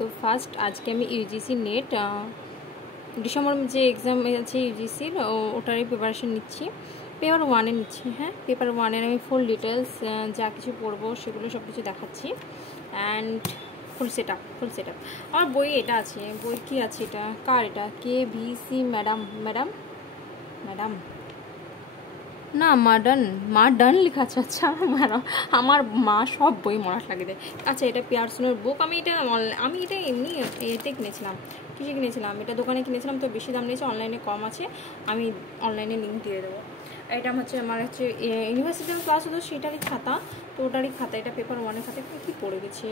তো ফার্স্ট আজকে আমি ইউজিসি নেট ডিসেম্বর যে এক্সাম আছে ইউজিসির ওটারই প্রিপারেশন নিচ্ছি, পেপার ওয়ানে নিচ্ছি। হ্যাঁ, পেপার ওয়ানের আমি ফুল ডিটেলস যা কিছু পড়বো সেগুলো সব কিছু দেখাচ্ছি। অ্যান্ড ফুল সেট আপ আমার বই এটা আছে। বই কি আছে এটা, কার এটা, KVC ম্যাডাম না মাডার্ন লেখা আছে। আচ্ছা ম্যাডাম, আমার মা সব বই মরাট লাগে দেয়। আচ্ছা, এটা পিয়ারসনের বুক। আমি এটা এমনি এতে কিনেছিলাম, কিসে কিনেছিলাম, এটা দোকানে কিনেছিলাম, তো বেশি দাম নিয়েছে, অনলাইনে কম আছে, আমি অনলাইনে লিঙ্ক দিয়ে দেবো। এটা আমার হচ্ছে ইউনিভার্সিটির ক্লাস হতো সেটারই খাতা, তো ওটারই খাতা। এটা পেপার ওয়ানের খাতা। কী পড়ে গেছে,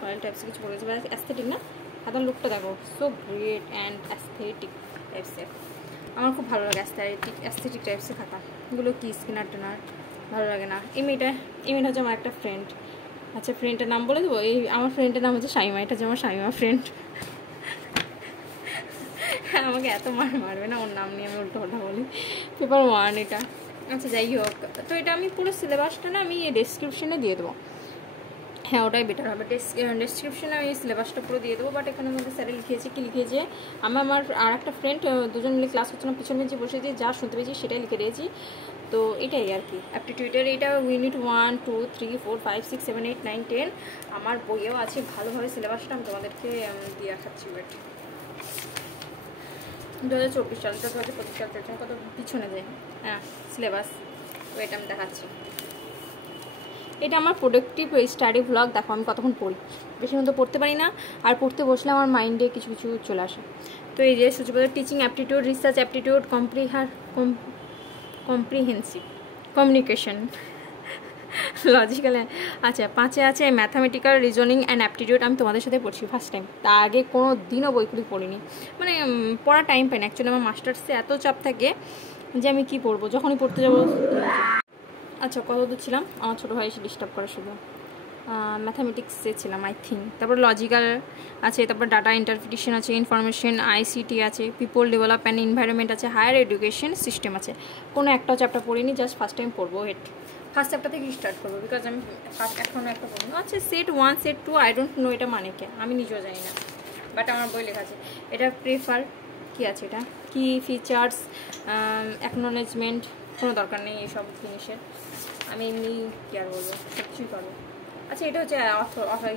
রয়্যাল টাইপসে কিছু পড়ে গেছে, অ্যাস্থেটিক না, খাতার লুকটা দেখো, সো গ্রেট অ্যান্ড অ্যাস্থেটিক টাইপসের। আমার খুব ভালো লাগে অ্যাস্থেটিক টাইপসের খাতা। এগুলো কি স্কিনার টেনার ভালো লাগে না। এমনিটা হচ্ছে আমার একটা ফ্রেন্ড। আচ্ছা, ফ্রেন্ডের নাম বলে দেবো। আমার ফ্রেন্ডের নাম হচ্ছে শাইমা। এটা হচ্ছে আমার শাইমা ফ্রেন্ড। আমাকে এত মারবে না, ওর নাম নিয়ে আমি উল্টো পাল্টা বলি। পেপার ওয়ান এটা। আচ্ছা, যাই হোক, তো এটা আমি পুরো সিলেবাসটা না আমি ডেসক্রিপশনে দিয়ে দেবো। হ্যাঁ, ওটাই বেটার হবে। ডেসক্রিপশনে আমি সিলেবাসটা পুরো দিয়ে দেবো। বাট এখানে মধ্যে স্যারে লিখেছি কি লিখেছে, আমার আর একটা ফ্রেন্ড দুজন মিলে ক্লাস করছিলাম, পিছনে বেঞ্চে বসেছি, যা শুনতে পেয়েছি সেটাই লিখে দিয়েছি। তো এটাই আর কি অ্যাপটিটিউডের। এটা ইউনিট 1, 2, 3, 4, 5, 6, 7, 8, 9, 10 আমার বইয়েও আছে ভালোভাবে সিলেবাসটা। আমি তোমাদেরকে দিয়ে রাখাচ্ছি। ওয়েট, 2024 সাল, 2025 সাল চলছে, কত পিছনে যায়। হ্যাঁ, সিলেবাস। ওয়েট, আমি দেখাচ্ছি। এটা আমার প্রোডাক্টিভ স্টাডি ভ্লগ। দেখো আমি কতক্ষণ পড়ি, বেশি মতো পড়তে পারি না, আর পড়তে বসলে আমার মাইন্ডে কিছু কিছু চলে আসে। তো এই যে সূচিপদ teaching aptitude, research aptitude, comprehensive communication, logical. আচ্ছা, 5 আছে ম্যাথামেটিক্যাল, রিজনিং অ্যান্ড অ্যাপটিটিউড। আমি তোমাদের সাথে পড়ছি ফার্স্ট টাইম, তার আগে কোনো দিনও বইগুলি পড়িনি, মানে পড়ার টাইম পাই না। অ্যাকচুয়ালি আমার মাস্টার্সে এত চাপ থাকে যে আমি কি পড়বো, যখনই পড়তে যাবো। আচ্ছা, কত দূর ছিলাম, আমার ছোটো ভাই এসে ডিস্টার্ব করে শুধু। ম্যাথামেটিক্সে ছিলাম আই থিঙ্ক। তারপর লজিক্যাল আছে, তারপর ডাটা ইন্টারপ্রিটেশন আছে, ইনফরমেশন ICT আছে, পিপল ডেভেলপমেন্ট এনভায়রনমেন্ট আছে, হায়ার এডুকেশন সিস্টেম আছে। কোনো একটাও চ্যাপ্টার পড়িনি, জাস্ট ফার্স্ট টাইম পড়বো। ফার্স্ট চ্যাপ্টার থেকে স্টার্ট করবো, বিকজ আমি এখনও একটা পড়বো। আচ্ছা, set 1, set 2, I don't know এটা মানে কে, আমি নিজেও জানি না, বাট আমার বই লেখা আছে। এটা প্রেফার কী আছে, এটা কি ফিচার্স, অ্যাকনোলেজমেন্ট, কোনো দরকার নেই এইসব জিনিসের, আমি এমনি কি আর বলবো, সব কিছুই পারবো। আচ্ছা, এটা হচ্ছে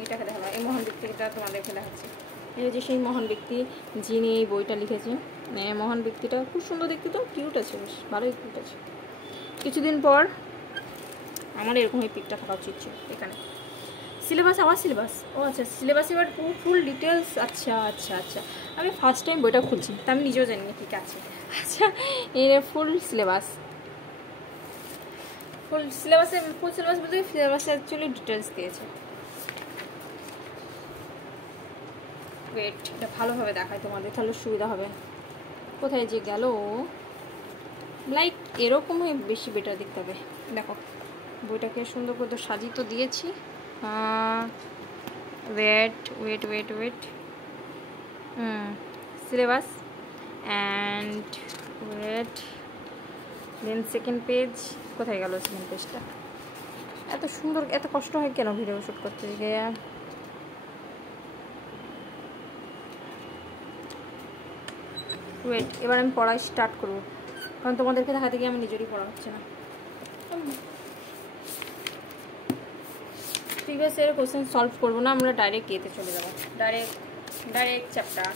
ইটাকে দেখা হয়, এই মহান ব্যক্তিটা তোমাদেরকে দেখাচ্ছি। এই হচ্ছে সেই মহান ব্যক্তি যিনি এই বইটা লিখেছেন। মহান ব্যক্তিটা খুব সুন্দর দেখতে, তো কিউট আছে, বেশ ভালোই কিউট আছে। কিছুদিন পর আমার এরকম এই পিকটা থাকা উচিত ছিল এখানে। সিলেবাস, আবার সিলেবাস। ও আচ্ছা, সিলেবাস এবার ফুল ডিটেলস। আচ্ছা আচ্ছা আচ্ছা, আমি ফার্স্ট টাইম বইটা খুলছি, তা আমি নিজেও জানি না ঠিক আছে। আচ্ছা, এর ফুল সিলেবাস বলতে সিলেবাসে অ্যাকচুয়ালি ডিটেলস দিয়েছে। ওয়েট, এটা ভালোভাবে দেখায় তোমাদের, তাহলে সুবিধা হবে। কোথায় যে গেল, লাইক এরকমই বেশি বেটার দেখতে হবে। দেখো বইটাকে সুন্দর করে সাজিয়ে তো দিয়েছি। Wait, syllabus and wait, then second page. কোথায় গেল সেকেন্ড পেজটা? এত সুন্দর, এত কষ্ট হয় কেন ভিডিও শ্যুট করতে গিয়ে? ওয়েট, এবার আমি পড়া স্টার্ট করবো, কারণ তোমাদেরকে দেখাতে গিয়ে আমি নিজেরই পড়া হচ্ছে না। প্রিভিয়াস ইয়ারের কোশ্চেন সলভ করবো না, আমরা ডাইরেক্ট এতে চলে যাবো, ডাইরেক্ট চ্যাপ্টার।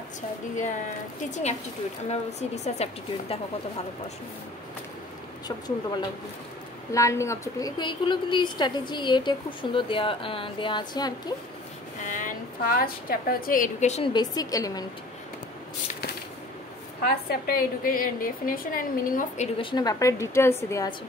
আচ্ছা, টিচিং অ্যাপটিটিউড, আমরা বলছি রিসার্চ অ্যাপটিটিউড। দেখো কত ভালো পড়াশোনা, সব উল্টোপাল্টা। লার্নিং অবজেক্টিভ, এইগুলো কিন্তু স্ট্র্যাটেজি এটা খুব সুন্দর দেয়া আছে আর কি। অ্যান্ড ফার্স্ট চ্যাপ্টার হচ্ছে education basic element. First chapter definition and meaning of এডুকেশনের ব্যাপারে ডিটেলস দেওয়া আছে।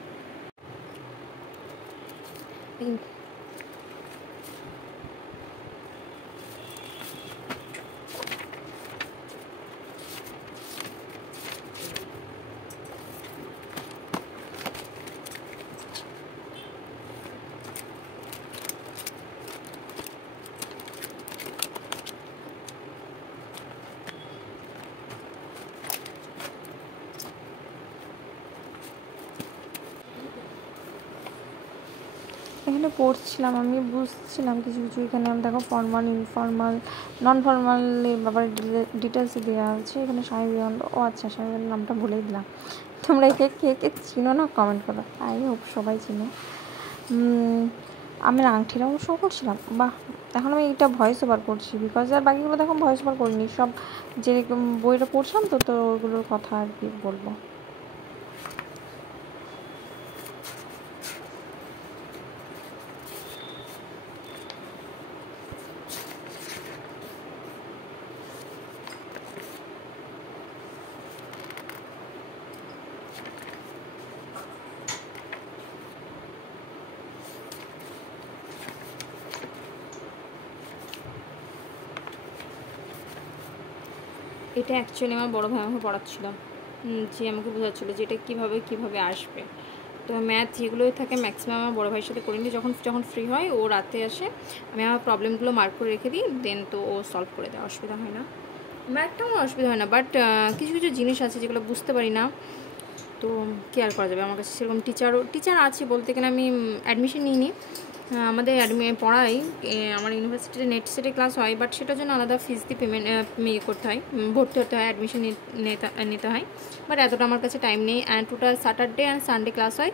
এখানে পড়ছিলাম, আমি বুঝছিলাম কিছু কিছু। এখানে আমি দেখো ফর্মাল, ইনফর্মাল, নন ফর্মালের ব্যাপারে ডিটেলস দেওয়া আছে। এখানে স্বামী বিবেকানন্দ, ও আচ্ছা স্বামী বিবেকানন্দ নামটা ভুলেই দিলাম। তোমরা কে কে কে চিনো না কমেন্ট করো, আই হোপ সবাই চিনো। আমি আংটির অংশ করছিলাম, বাহ। এখন আমি এটা ভয়েস ওভার করছি, বিকজ আর বাকিগুলো দেখো ভয়েস ওভার করিনি, সব যেরকম বইটা পড়ছিলাম তো তো ওইগুলোর কথা আর কি বলবো। এটা অ্যাকচুয়ালি আমার বড়ো ভাই আমাকে পড়াচ্ছিল, যে আমাকে বোঝাচ্ছিলো যে এটা কীভাবে আসবে। তো ম্যাথ যেগুলোই থাকে ম্যাক্সিমাম আমার বড়ো ভাইয়ের সাথে করে নিই, যখন ফ্রি হয় ও রাতে আসে, আমি আমার প্রবলেমগুলো মার্ক করে রেখে দিই, দেন তো ও সলভ করে দেয়, অসুবিধা হয় না। ম্যাথটা আমার অসুবিধা হয় না, বাট কিছু কিছু জিনিস আছে যেগুলো বুঝতে পারি না, তো কী আর করা যাবে। আমার কাছে সেরকম টিচার আছে বলতে গেলে, আমি অ্যাডমিশন নিইনি, আমাদের পড়াই, আমার ইউনিভার্সিটিতে নেট সেটে ক্লাস হয়, বাট সেটার জন্য আলাদা ফিস দিয়ে পেমেন্ট করতে হয়, ভর্তি হতে হয়, অ্যাডমিশন নিতে হয়, বাট এতটা আমার কাছে টাইম নেই। And total Saturday and Sunday class হয়,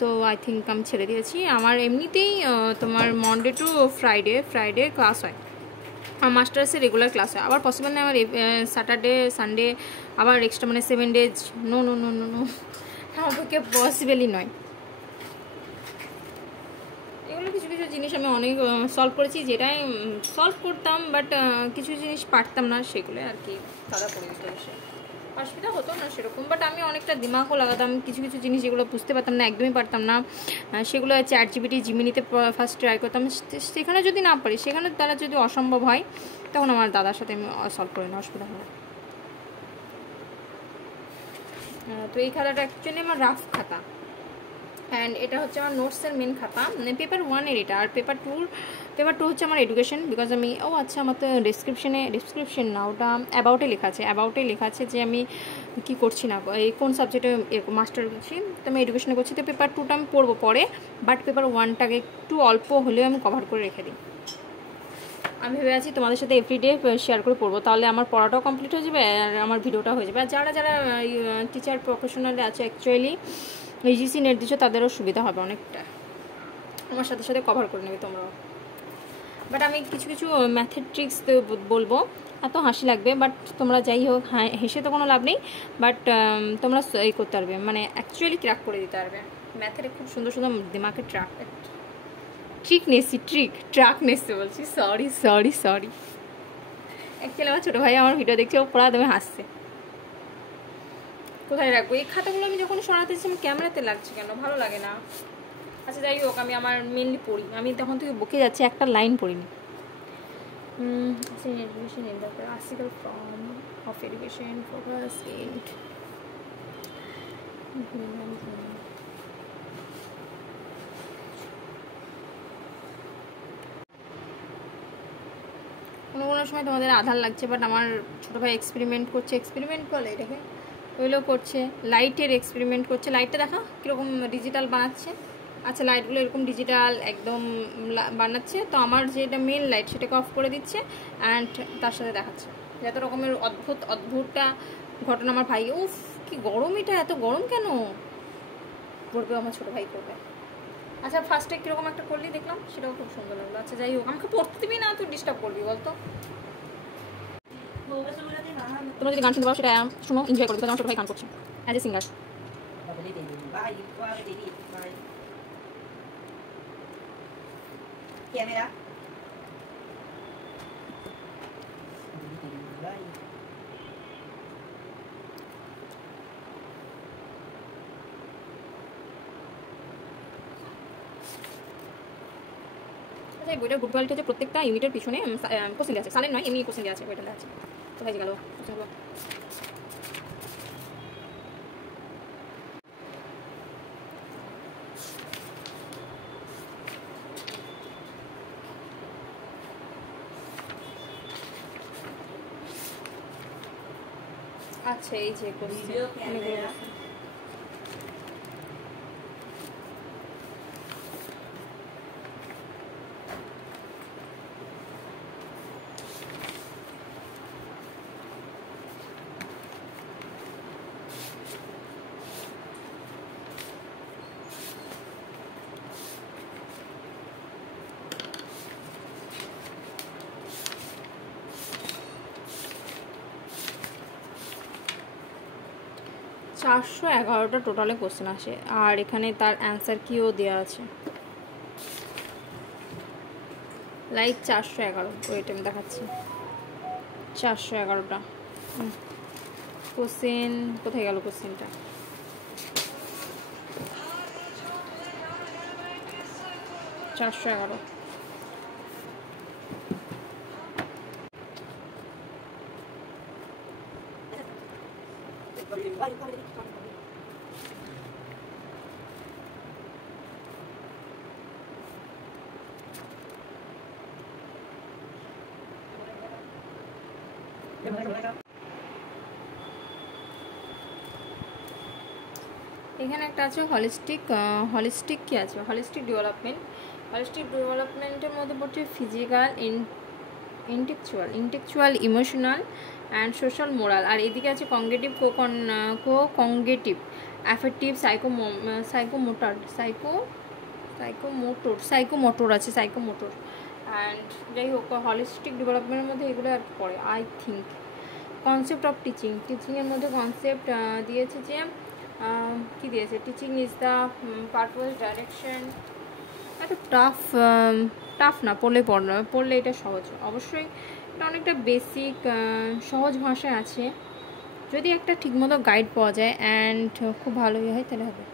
তো আই থিঙ্ক আমি ছেড়ে দিয়েছি। আমার এমনিতেই তোমার মনডে টু ফ্রাইডে ক্লাস হয়, মাস্টার্সে রেগুলার ক্লাস হয়। আবার পসিবল নেই আমার স্যাটারডে সানডে আবার এক্সট্রা, মানে 7 days, নো আমার পক্ষে পসিবলই নয়। এগুলো কিছু কিছু জিনিস আমি অনেক সলভ করেছি, যেটাই সলভ করতাম, বাট কিছু জিনিস পারতাম না, সেগুলো আর কি তারা করে দিতে এসে অসুবিধা হতো না সেরকম, বাট আমি অনেকটা দিমাগও লাগাতাম। কিছু কিছু জিনিস যেগুলো বুঝতে পারতাম না, একদমই পারতাম না, সেগুলো চ্যাট জিপিটি জিমিনিতে ফার্স্ট ট্রাই করতাম। সেখানে যদি না পারি, সেখানে তারা যদি অসম্ভব হয়, তখন আমার দাদার সাথে আমি সলভ করি না, অসুবিধা হয় না। তো এই খাতাটা অ্যাকচুয়ালি আমার রাফ খাতা, অ্যান্ড এটা হচ্ছে আমার নোটসের মেন খাতা, মানে পেপার 1-এর এটা। আর পেপার 2 হচ্ছে আমার এডুকেশন, বিকজ আমি আচ্ছা, আমার তো ডিসক্রিপশন না, ওটা অ্যাবাউটে লেখা আছে যে আমি কী করছি না, এই কোন সাবজেক্টে মাস্টার করছি, তো আমি এডুকেশনে করছি। তো পেপার 2টা আমি পড়বো পরে, বাট পেপার 1টাকে একটু অল্প হলেও আমি কভার করে রেখে দিই। আমি ভেবে আছি তোমাদের সাথে এভরিডে শেয়ার করে পড়বো, তাহলে আমার পড়াটাও কমপ্লিট হয়ে যাবে আর আমার ভিডিওটা হয়ে যাবে। আর যারা টিচার প্রফেশনালে আছে অ্যাকচুয়ালি ইউজিসি নেট দিচ্ছ, তাদেরও সুবিধা হবে অনেকটা, আমার সাথে সাথে কভার করে নেবে তোমরাও। বাট আমি কিছু কিছু ম্যাথের ট্রিক্স বলবো, এত হাসি লাগবে, বাট তোমরা যাই হোক, হেসে তো কোনো লাভ নেই, বাট তোমরা এই করতে পারবে, মানে অ্যাকচুয়ালি ক্র্যাক করে দিতে পারবে। ম্যাথের খুব সুন্দর সুন্দর দিমাগে ট্রাক নেসছি বলছি, সরি। অ্যাকচুয়ালি আমার ছোটো ভাই আমার ভিডিও দেখছে, ও পড়া তুমি হাসছে। কোথায় রাখবো এই খাতাগুলো? আমি যখন সরাতেছি আমি ক্যামেরাতে লাগছে কেন, ভালো লাগে না। আচ্ছা যাই হোক, আমি আমার মেনলি পড়ি, আমি তখন থেকে বকে যাচ্ছি, একটা লাইন পড়িনি। Education in the classical form of education focus in কোনো সময় তোমাদের আধার লাগছে, বাট আমার ছোটো ভাই এক্সপেরিমেন্ট বলে এটাকে, ওইগুলো করছে, লাইটের এক্সপেরিমেন্ট করছে। লাইটটা দেখা কীরকম ডিজিটাল বানাচ্ছে। আচ্ছা, লাইটগুলো এরকম ডিজিটাল একদম বানাচ্ছে, তো আমার যেটা মেন লাইট সেটাকে অফ করে দিচ্ছে, অ্যান্ড তার সাথে দেখাচ্ছে যত রকমের অদ্ভুতটা ঘটনা। আমার ভাই, উফ কি গরম, এটা এত গরম কেন করবে, আমার ছোটো ভাই করবে। আচ্ছা ফার্স্টে কীরকম একটা করলি দেখলাম, সেটাও খুব সুন্দর লাগলো। আচ্ছা যাই হোক, আমাকে পড়তে দিবি না, তুই ডিস্টার্ব করবি বলতো। তোমরা যদি গান শুনতে পারো সেটা শুনো, এনজয় করো, আমার ছোটো ভাই গান করছে অ্যাজ এ সিঙ্গার। ক্যামেরা এই বইটার গুড কোয়ালিটি হচ্ছে, প্রত্যেকটা ইউনিটের পিছনে কোশ্চেন দেওয়া আছে, সালেন নয় এমনি কোশ্চেন দেওয়া আছে, বইটা দেওয়া আছে। তো ভাই গেল আচ্ছা, এই যে কোশ্চেন 411টা টোটালে কোশ্চেন আসে, আর এখানে তার অ্যান্সার কিও দেওয়া আছে, লাইক 411। ওয়েট আমি দেখাচ্ছি, 411টা কোশ্চেন। কোথায় গেল কোশ্চেনটা? $411। এখানে একটা আছে হলিস্টিক কি আছে, হলিস্টিক ডেভেলপমেন্টের মধ্যে পড়ছে physical, intellectual, emotional and social, moral. আর এদিকে আছে কংগেটিভ, কংগেটিভ, অ্যাফেক্টিভ, সাইকোমোটর আছে, সাইকোমোটর। অ্যান্ড যাই হোক, হলিস্টিক ডেভেলপমেন্টের মধ্যে এগুলো আর পড়ে আই থিঙ্ক। কনসেপ্ট অফ টিচিংয়ের মধ্যে কনসেপ্ট দিয়েছে যে কি দিয়েছে, teaching is the purpose, direction. একটু টাফ না, পড়লে এটা সহজ। অবশ্যই এটা অনেকটা বেসিক সহজ ভাষায় আছে, যদি একটা ঠিকমতো গাইড পাওয়া যায় অ্যান্ড খুব ভালোই হয় তাহলে হবে।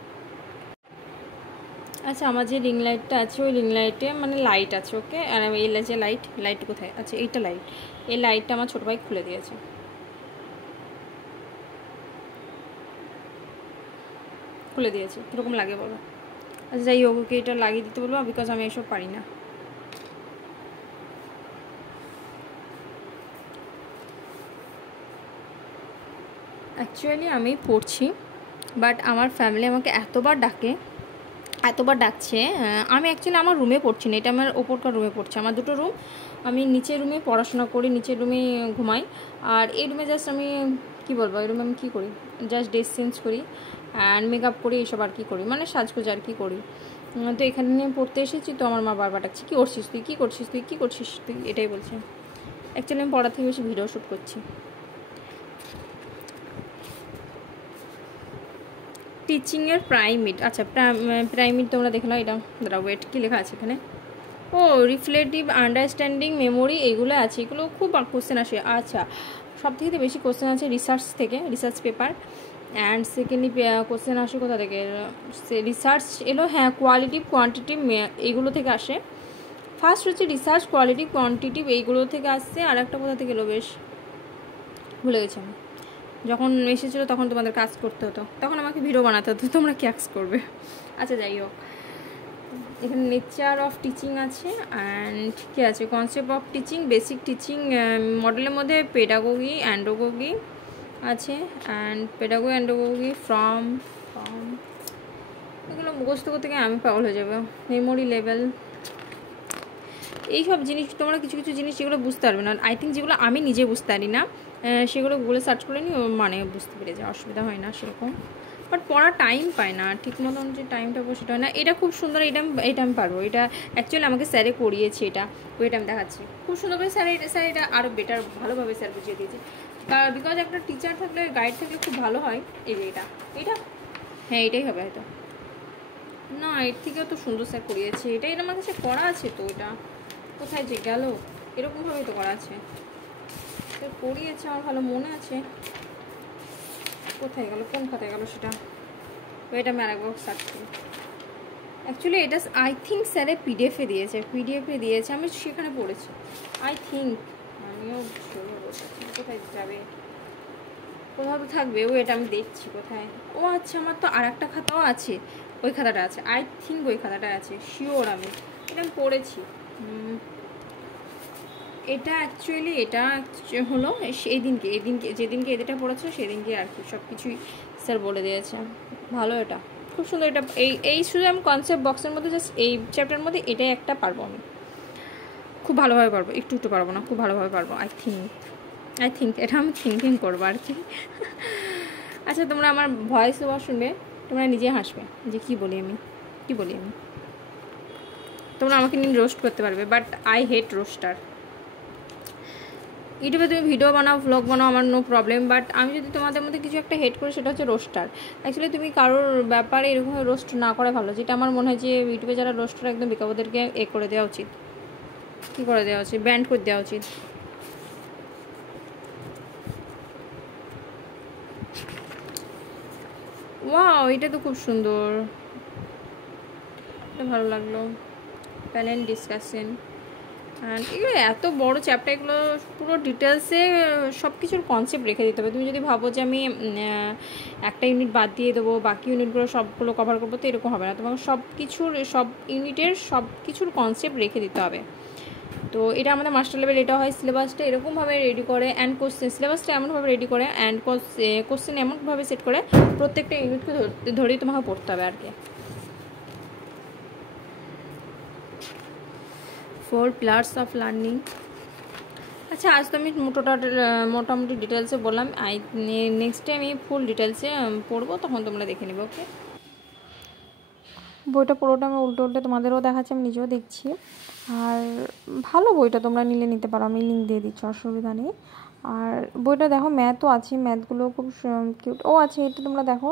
আচ্ছা, আমার যে রিং লাইটটা আছে ওই রিং লাইটে মানে লাইট আছে, ওকে। আর এই যে লাইট কোথায় আছে? এইটা লাইট, এই লাইটটা আমার ছোটো ভাই খুলে দিয়েছে। কীরকম লাগে বলো? আচ্ছা যাই হোক, ওকে এটা লাগিয়ে দিতে বলবো, বিকজ আমি এসব পারি না। অ্যাকচুয়ালি আমি পড়ছি, বাট আমার ফ্যামিলি আমাকে এতবার ডাকছে। আমি অ্যাকচুয়ালি আমার রুমে পড়ছি না, এটা আমার ওপরকার রুমে পড়ছি। আমার দুটো রুম, আমি নিচের রুমে পড়াশোনা করি, নিচের রুমে ঘুমাই। আর এই রুমে জাস্ট আমি কী বলবো, এই রুমে আমি কী করি, জাস্ট ড্রেস চেঞ্জ করি অ্যান্ড মেকআপ করি, এইসব আর কি করি, মানে সাজগোজ আর কি করি। তো এখানে নিয়ে পড়তে এসেছি, তো আমার মা বারবার ডাকছে, কী করছিস তুই, এটাই বলছে। অ্যাকচুয়ালি আমি পড়া থেকে বেশি ভিডিও শ্যুট করছি। টিচিংয়ের প্রাইমিড, আচ্ছা প্রাইমিড তোমরা দেখে নাও। এটা দাঁড়াও, ওয়েট, কী লেখা আছে এখানে? ও রিফ্লেক্টিভ, আন্ডারস্ট্যান্ডিং, মেমোরি, এগুলো আছে, এগুলো খুব কোশ্চেন আসে। আচ্ছা, সব থেকে বেশি কোশ্চেন আছে research paper. And secondly question আসে কোথা থেকে? রিসার্চ এলো, হ্যাঁ, কোয়ালিটিভ, কোয়ান্টিটিভ, এইগুলো থেকে আসে। ফার্স্ট হচ্ছে রিসার্চ, কোয়ালিটিভ, কোয়ান্টিটিভ, এইগুলো থেকে আসছে। আর একটা কোথা থেকে এলো, বেশ ভুলে গেছি আমি। যখন এসেছিলো তখন তোমাদের কাজ করতে হতো, তখন আমাকে ভিডিও বানাতে হতো, তোমরা কাজ করবে। আচ্ছা যাই হোক, এখানে নেচার অফ টিচিং আছে অ্যান্ড কী আছে, concept of teaching, basic teaching মডেলের মধ্যে পেডাগোগি, অ্যান্ড্রোগোগি আছে। অ্যান্ড পেডাগোগি, অ্যান্ড্রোগোগি, ফর্ম এগুলো মুখস্থ করতে গিয়ে আমি পাগল হয়ে যাবো। মেমোরি লেভেল, এইসব জিনিস তোমরা কিছু জিনিস যেগুলো বুঝতে পারবে না, আই থিঙ্ক যেগুলো আমি নিজে বুঝতে পারি না, সেগুলো গুগলে সার্চ করে নিই, মানে বুঝতে পেরে যায়, অসুবিধা হয় না সেরকম। বাট পড়ার টাইম পায় না, ঠিক মতন যে টাইমটা সেটা হয় না। এটা খুব সুন্দর, এটা আমি পারবো। এটা অ্যাকচুয়ালি আমাকে স্যারে করিয়েছে, ওইটা আমি দেখাচ্ছি খুব সুন্দর করে। স্যার এটা আরও বেটার, ভালোভাবে স্যার বুঝিয়ে দিয়েছে। বিকজ একটা টিচার থাকলে, গাইড থাকলে খুব ভালো হয়। এই যে এটা হ্যাঁ, এটাই হবে হয়তো, না এর থেকেও তো সুন্দর স্যার করিয়েছে। এটা আমার কাছে করা আছে, তো এটা কোথায় যে গেল, এরকমভাবেই তো করা আছে, পড়িয়েছে, আমার ভালো মনে আছে। কোথায় গেল, কোন খাতায় গেল সেটা? ওইটা আমি আরেকবার সার্চ করি। অ্যাকচুয়ালি এটা আই থিঙ্ক স্যারে পিডিএফে দিয়েছে, আমি সেখানে পড়েছি আই থিঙ্ক। আমিও কোথায় যাবে, কোথাও তো থাকবে। এটা আমি দেখছি কোথায়। ও আচ্ছা, আমার তো আর একটা খাতাও আছে, ওই খাতাটা আছে, আই থিঙ্ক ওই খাতাটা আছে, শিওর। আমি এটা আমি পড়েছি। এটা অ্যাকচুয়ালি এটা হলো যেদিনকে এদিকটা পড়েছে সেদিনকে আর কি সব কিছুই স্যার বলে দিয়েছে। ভালো, এটা খুব সুন্দর। এটা এই শুধু আমি কনসেপ্ট বক্সের মধ্যে জাস্ট এই চ্যাপ্টারের মধ্যে এটাই একটা পারবো, আমি খুব ভালোভাবে পারবো, একটু পারবো না, খুব ভালোভাবে পারবো আই থিঙ্ক। এটা আমি থিঙ্কিং করবো আর কি। আচ্ছা, তোমরা আমার ভয়েস ওভার শুনবে, তোমরা নিজে হাসবে যে কি বলি আমি। তোমরা আমাকে নিয়ে রোস্ট করতে পারবে, বাট আই হেট রোস্টার। ইউটিউবে তুমি ভিডিও বানাও, ভ্লগ বানাও, আমার নো প্রবলেম, বাট আমি যদি তোমাদের মধ্যে কিছু একটা হেড করি সেটা হচ্ছে রোস্টার। অ্যাকচুয়ালি তুমি কারোর ব্যাপারে এরকম রোস্ট না করে ভালো, যেটা আমার মনে হয় যে ইউটিউবে যারা রোস্টার একদম বেকার করে দেওয়া উচিত, কী করে দেওয়া উচিত, ব্যান্ড করে দেওয়া উচিত। ওয়াও, এটা তো খুব সুন্দর, এটা ভালো লাগলো। প্যানেল ডিসকাশন, অ্যান্ড এগুলো এত বড় চ্যাপ্টার, এগুলো পুরো ডিটেলসে সব কিছুর কনসেপ্ট রেখে দিতে হবে। তুমি যদি ভাবো যে আমি একটা ইউনিট বাদ দিয়ে দেবো, বাকি ইউনিটগুলো সবগুলো কভার করবো, তো এরকম হবে না। তোমাকে সব ইউনিটের সব কিছুর কনসেপ্ট রেখে দিতে হবে। তো এটা আমাদের মাস্টার লেভেল, এটা হয় সিলেবাসটা এরকমভাবে রেডি করে, অ্যান্ড সিলেবাসটা এমনভাবে রেডি করে, অ্যান্ড কোশ্চেন এমনভাবে সেট করে প্রত্যেকটা ইউনিটকে ধরেই তোমাকে পড়তে হবে আর কি। 4 pillars of learning। আচ্ছা, আজ তো আমি মোটামুটি ডিটেলসে বললাম, নেক্সট টাইম আমি ফুল ডিটেলসে পড়বো, তখন তোমরা দেখে নেবে। ওকে, বইটা পুরোটা আমি উল্টে তোমাদেরও দেখাচ্ছি, আমি নিজেও দেখছি। আর ভালো বইটা, তোমরা নিতে পারো, আমি লিঙ্ক দিয়ে দিচ্ছি, অসুবিধা নেই। আর বইটা দেখো, ম্যাথও আছে, ম্যাথগুলো খুব কিউট। ও আছে, এটা তোমরা দেখো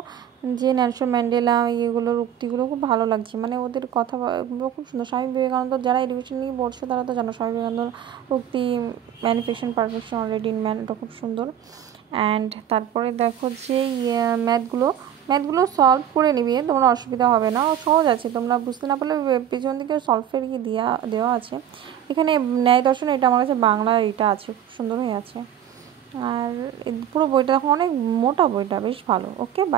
যে নেলসন ম্যান্ডেলা এগুলোর উক্তিগুলো খুব ভালো লাগছে, মানে ওদের কথাগুলো খুব সুন্দর। স্বামী বিবেকানন্দ, যারা এডুকেশন নিয়ে পড়ছো তারা তো জানো, স্বামী বিবেকানন্দ উক্তি ম্যানিফেকশন পারফেকশন অলরেডি ইন ম্যান, এটা খুব সুন্দর। অ্যান্ড তারপরে দেখো যে ম্যাথগুলো সলভ করে নিবি, তোমরা অসুবিধা হবে না, সহজ আছে। তোমরা বুঝতে না পারলে পেছন দিকে সলভের দেওয়া আছে। এখানে ন্যায় দর্শন, এটা আমার কাছে বাংলা এটা আছে, খুব সুন্দর হয়ে আছে। আর পুরো বইটা দেখো, অনেক মোটা বইটা, বেশ ভালো। ওকে, বাই।